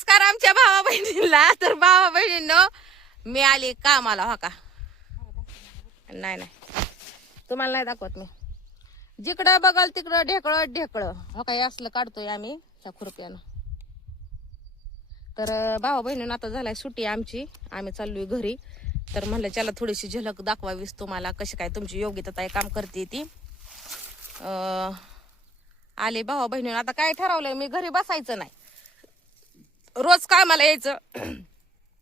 नमस्कार आमच्या भावा बहिणीला. तर भावा बहिणींनो, मी आली कामाला. हो का? नाही नाही, तुम्हाला नाही दाखवत मी. जिकडं बघल तिकडं ढेकळं ढेकळं. हो का? हे असलं काढतोय आम्ही त्या खुरप्यानं. तर भावा बहिणींनो, आता झालाय सुट्टी आमची, आम्ही चाललोय घरी. तर म्हणलं चला थोडीशी झलक दाखवावीस तुम्हाला, कशी काय तुमची योग्यता ताई काम करते ती. आले भावा बहिणींनो. आता काय ठरवलंय, मी घरी बसायचं नाही, रोज कामाला यायचं.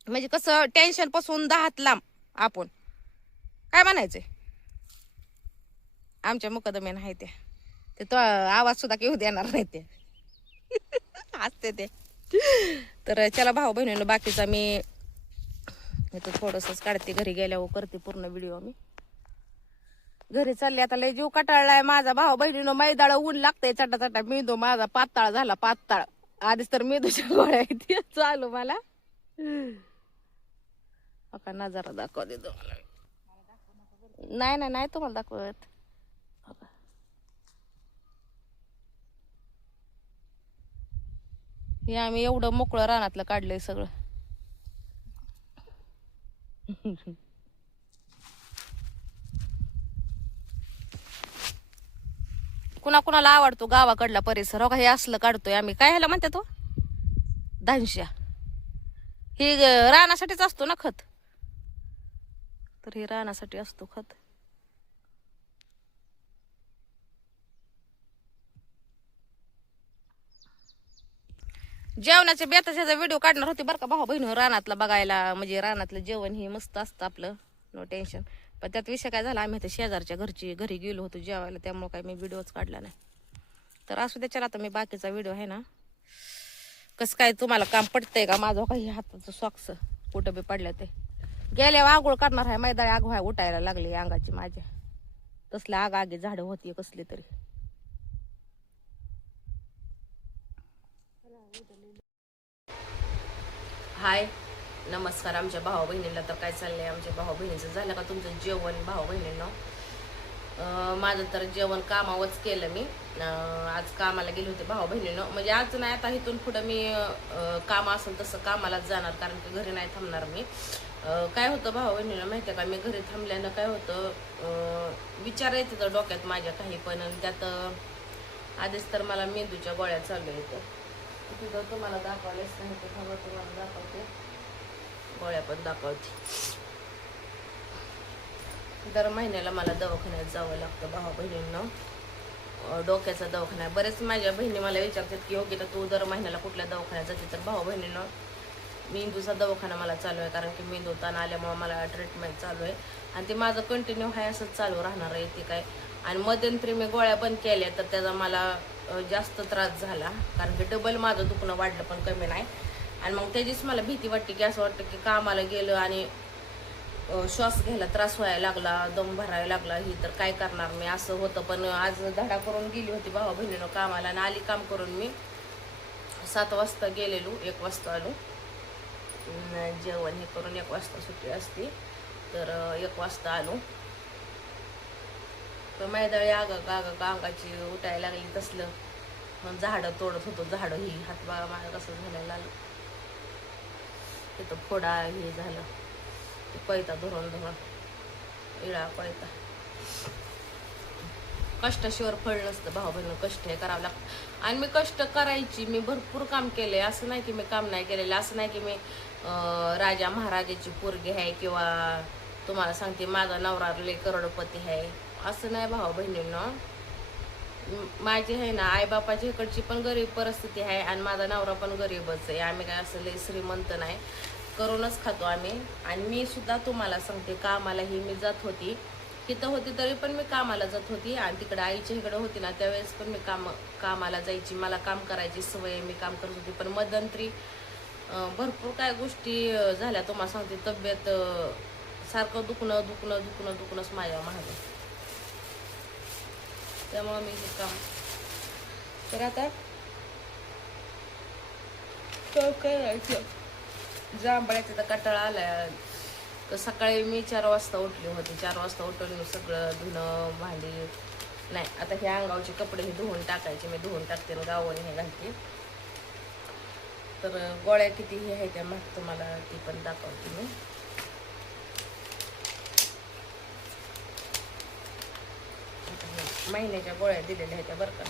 म्हणजे कसं टेन्शन पासून 10 हात लांब. आपण काय म्हणायचंय, आमच्या मुकदमे नाही ते तो आवाज सुद्धा घेऊ देणार नाही ते. हसते ते. तर चला भाऊ बहिणीनं, बाकीचा मी इथं थोडंसंच काढते, घरी गेल्यावर करते पूर्ण व्हिडिओ. मी घरी चालले आता. लय जीव कटाळलाय माझा भाऊ बहिणीनं. मैदाळ ऊन लागतंय चटा चटा. मेंदू माझा पाताळ झाला, पाताळ. आधीच तर मेंदूच्या गोळ्या आहेत चालू मला. आता नजारा दाखव दे तुम्हाला. नाही नाही नाही तुम्हाला दाखवत. हे आम्ही एवढं मोकळं रानातलं काढलंय सगळं. कुणा कुणाला आवडतो गावाकडला परिसर. हो का? हे असलं काढतोय आम्ही. काय ह्याला म्हणतात तो? दानशा. हे रानासाठीच असतो ना खत. तर हे रानासाठी असतो खत. जेवणाच्या बेताच्या व्हिडिओ काढणार होते बरं का भाऊ बहिणी, रानातला बघायला. म्हणजे रानातलं जेवण हे मस्त असतं आपलं, नो टेन्शन. पण त्यात विषय काय झाला, आम्ही आता शेजारच्या घरी गेलो होतो जेवायला, त्यामुळे काय मी व्हिडिओच काढला नाही. तर असू द्या, चला आता मी बाकीचा व्हिडिओ आहे ना, कसं काय तुम्हाला काम पडतंय का माझं. काही हाताचं सॉक्स कुठं बी पडलं ते गेल्यावर आगोळ करणार आहे. मैदाळी आग व्हाय उठायला लागली अंगाची माझ्या. तसल्या आगे झाडं होती कसली तरी. हाय नमस्कार आमच्या भाऊ बहिणीला. तर काय चाललंय आमच्या भाऊ बहिणीचं? झालं का तुमचं जेवण भाऊ बहिणींना? माझं तर जेवण कामावरच केलं मी. आज कामाला गेले होते भाऊ बहिणीनं. म्हणजे आज नाही, आता इथून पुढं मी काम असेल तसं कामालाच जाणार, कारण की घरी नाही थांबणार मी. काय होतं भाऊ बहिणीला माहिती आहे का, मी घरी थांबल्यानं काय होतं, विचार येते तर डोक्यात माझ्या काही. पण त्यात आधीच तर मला मेंदूच्या गोळ्या चालू येतं. तिथं तुम्हाला दाखवलेच नाही, ते खबर तुम्हाला दाखवते, गोळ्या पण दाखवते. दर महिन्याला मला दवाखान्यात जावं लागतं भावा बहिणींना, डोक्याचा दवाखाना. बरेच माझ्या बहिणी मला विचारतात की योग्य तू दर महिन्याला कुठल्या दवाखान्यात जाते. तर भावा बहिणींना, मेंदूचा दवाखाना मला चालू आहे, कारण की मेंदू ताण आल्यामुळे मला ट्रीटमेंट चालू आहे. आणि ते माझं कंटिन्यू आहे, असंच चालू राहणार आहे ते काय. आणि मध्यंतरी मी गोळ्या बंद केल्या, तर त्याचा मला जास्त त्रास झाला, कारण की डबल माझं दुखणं वाढलं पण कमी नाही. आणि मग त्याचीच मला भीती वाटते की असं वाटतं की कामाला गेलं आणि श्वास घ्यायला त्रास व्हायला लागला, दम भरायला लागला, ही तर काय करणार मी, असं होतं. पण आज धडा करून गेली होती भावा बहिणीनं कामाला, आणि आली काम करून. मी 7 वाजता गेलेलो, 1 वाजता आलो. जेवण हे करून 1 वाजता सुट्टी असते, तर 1 वाजता आलो. तर मैदाळी अंगाची उठायला लागली तसलं. मग झाडं तोडत होतो, झाडं ही हातबा माझं कसं झालं लागलं, तिथं फोडा हे झालं, ते पैता धरून इळा पैता. कष्टाशिवाय फळ नसतं भाऊ बहिण, कष्ट हे करावं लागतं. आणि मी कष्ट करायची, मी भरपूर काम केलंय. असं नाही की मी काम नाही केलेलं, असं नाही की मी राजा महाराजाची पोरगी आहे, किंवा तुम्हाला सांगते माझा नवरा लय करोडपती आहे, असं नाही भाऊ बहिणींना. माझी आहे ना, आईबापाची इकडची पण गरीब परिस्थिती आहे, आणि माझा नवरा पण गरीबच आहे. आम्ही काय असं लय श्रीमंत नाही, करूनच खातो आम्ही. आणि मी सुद्धा तुम्हाला सांगते, कामालाही मी जात होती. इथं होती तरी पण मी कामाला जात होती, आणि तिकडे आईच्या इकडे होती ना, त्यावेळेस पण मी कामाला जायची. मला काम करायची सवय, मी काम करत होती. पण मध्यंतरी भरपूर काय गोष्टी झाल्या तुम्हाला सांगते. तब्येत सारखं दुखणंच माझ्या महाग, त्यामुळं मी हे काम. तर आता करायचं, जांभळ्याचा तर कंटाळा आलाय. तर सकाळी मी 4 वाजता उठली होती. 4 वाजता उठून सगळं धुणं भांडी नाही, आता हे अंगावचे कपडे हे धुवून टाकायचे. मी धुवून टाकते, गावाने हे घालते. तर गोळ्या किती हे आहे त्या मग तुम्हाला ती पण दाखवते मी. महिन्याच्या गोळ्या दिलेल्या आहेत त्या बरं का.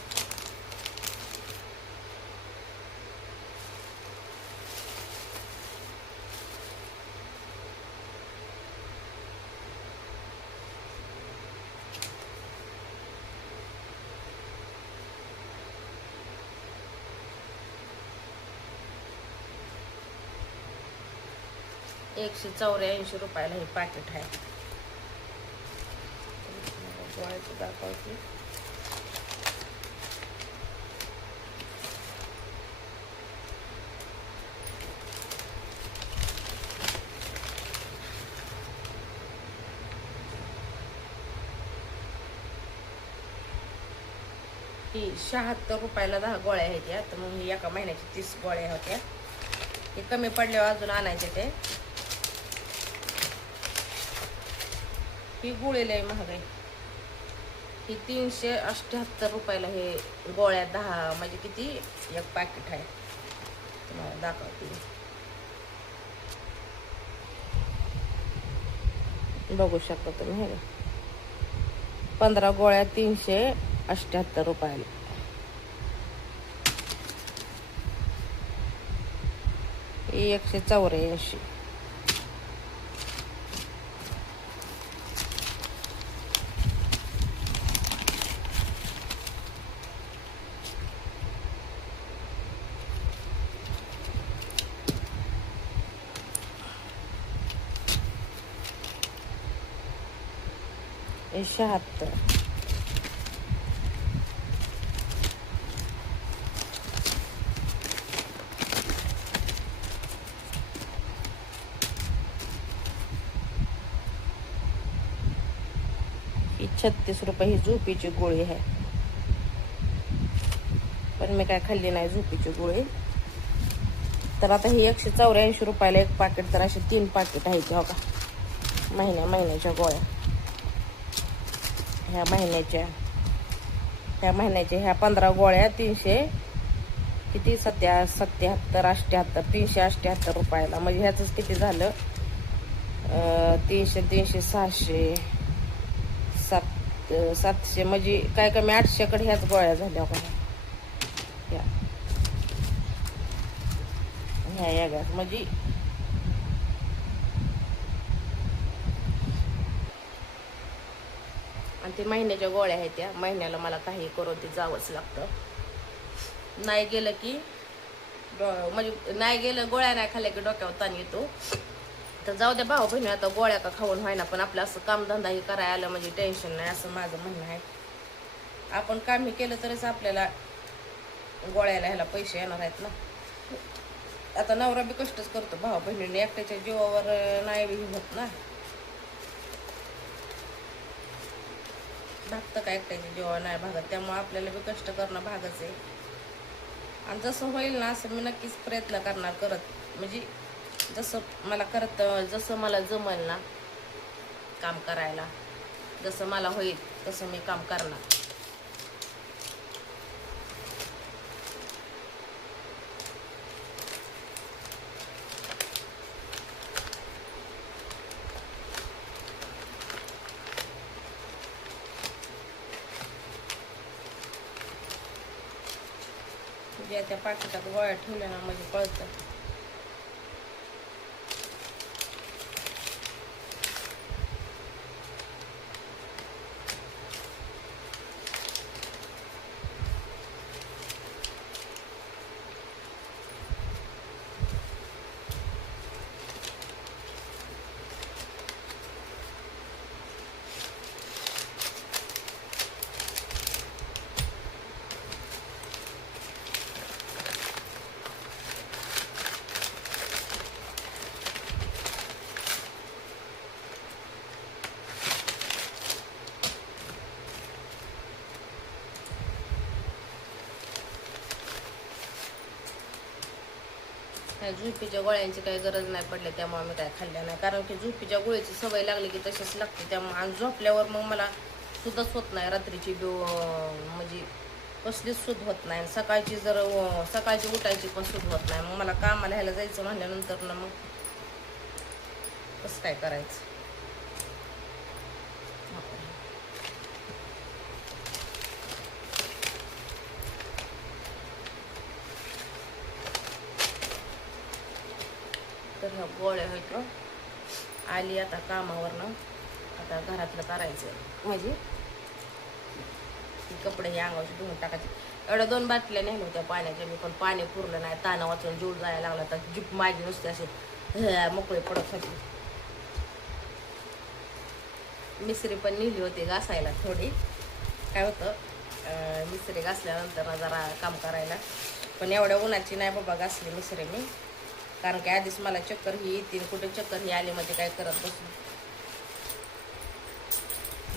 ₹184 हे पाकिट आहे. गोळ्याचं दाखवते. ही ₹76 10 गोळ्या आहेत या. तर मग ही एका महिन्याची 30 गोळ्या होत्या. हे कमी पडल्यावर अजून आणायचे ते. ही गोळी लय महाग आहे. ही ₹378 हे गोळ्या 10 म्हणजे किती एक पॅकेट आहे. तुम्हाला दाखवते, बघू शकता तुम्ही. हे 15 गोळ्या ₹378. ही 184. हे 76. ही ₹36 ही झोपीची गोळी आहे. पण मी काय खाल्ली नाही झोपीची गोळी. तर आता ही ₹184 एक पाकिट. तर असे 3 पाकिट आहेत हो का. महिन्याच्या गोळ्या ह्या महिन्याच्या ह्या 15 गोळ्या 300 किती 77 88 ₹378. म्हणजे ह्याच किती झालं 300 600 700 म्हणजे काय कमी 800कडे ह्याच गोळ्या झाल्या का. ह्या म्हणजे आणि ते महिन्याच्या गोळ्या आहेत त्या. महिन्याला मला काही करून ते जावंच लागतं. नाही गेलं की म्हणजे नाही गेलं गोळ्या नाही खाल्ल्या की डोक्यावर ताण येतो. तर जाऊ द्या भाऊ बहिणी, आता गोळ्या का खाऊन व्हायना पण आपलं असं कामधंदा ही करायला आलं म्हणजे टेन्शन नाही, असं माझं म्हणणं आहे. आपण काम ही केलं तरच आपल्याला गोळ्याला ह्याला पैसे येणार आहेत ना. आता नवरा बी कष्टच करतो, भाऊ बहिणीने एकट्याच्या जीवावर नाही बी होत ना. भागतं का एकट्याच्या जीवावर नाही भागत. त्यामुळे आपल्याला बी कष्ट करणं भागच आहे. आणि जसं होईल ना असं मी नक्कीच प्रयत्न करणार म्हणजे जसं मला जमेल ना काम करायला, जसं मला होईल तसं मी काम करणार. ज्या त्या पाकिटात गोळ्या ठेवल्या ना म्हणजे कळतं. काय झोपीच्या गोळ्यांची काही गरज नाही पडली त्यामुळे मी काय खाल्ल्या नाही. कारण की झोपीच्या गोळीची सवय लागली की तशीच लागते. त्यामुळे आणि झोपल्यावर मग मला सुद्धच होत नाही रात्रीची म्हणजे कसलीच सूद होत नाही. सकाळची जर सकाळची उठायची पण सूद होत नाही. मग मला कामाला ह्याला जायचं म्हणल्यानंतर ना मग कसं काय करायचं. तर ह्या गोळ्या आहेत ना, आली आता कामावरनं, आता घरातलं करायचं म्हणजे कपडे हे अंगावरचे धुवून टाकायचे. एवढ्या 2 बाटल्या नेल्या होत्या पाण्याच्या मी, पण पाणी पुरलं नाही. ताना वाचून जीव जायला लागला. तर जीप माझी नुसते असे मोकळे पडत होती. मिसरी पण नेली होती घासायला थोडी. काय होतं, मिसरी घासल्यानंतर ना जरा काम करायला, पण एवढ्या उन्हाची नाही बाबा घासली मिसरी मी, कारण की आधीच मला चक्कर ही येते. कुठे चक्कर ही आली मध्ये काय करत बसून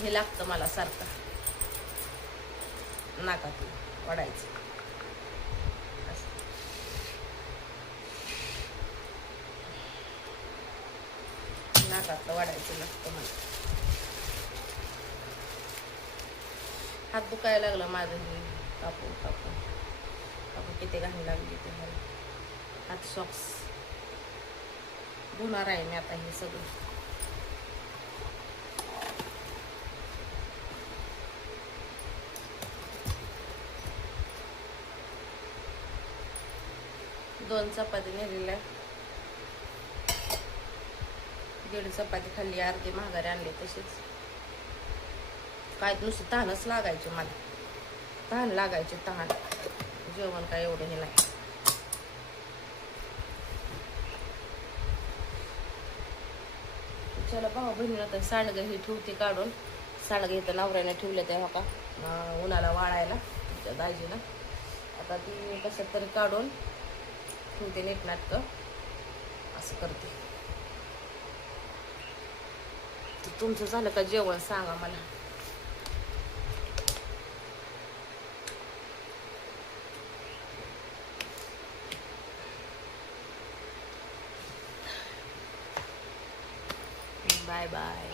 हे लागतं मला सारखं नाकात पडायचं. नाकात वाढायचं लागतं मला. हात दुखायला लागलं माझं हे कापून कापून कापून किती घाण लागली ते मला. हात सॉक्स धुणार आहे मी आता हे सगळं. दोन चपाती नेलेल्या, 1.5 चपाती खाल्ली, अर्धी महागारी आणली तशीच. काय नुसतं तहानच लागायची मला, तहान लागायची तहान. जेवण काय एवढं हे नाही. चला भाऊ बहिणीला तर सांडगं हे ठेवते काढून. सांडगं इथं नवऱ्याने ठेवले तेव्हा का उन्हाला वाळायला त्या दाजीनं. आता ती कसं तरी काढून ठेवते नीटनाटकं असं करते. तुमचं झालं का जेवण सांगा मला. Bye bye.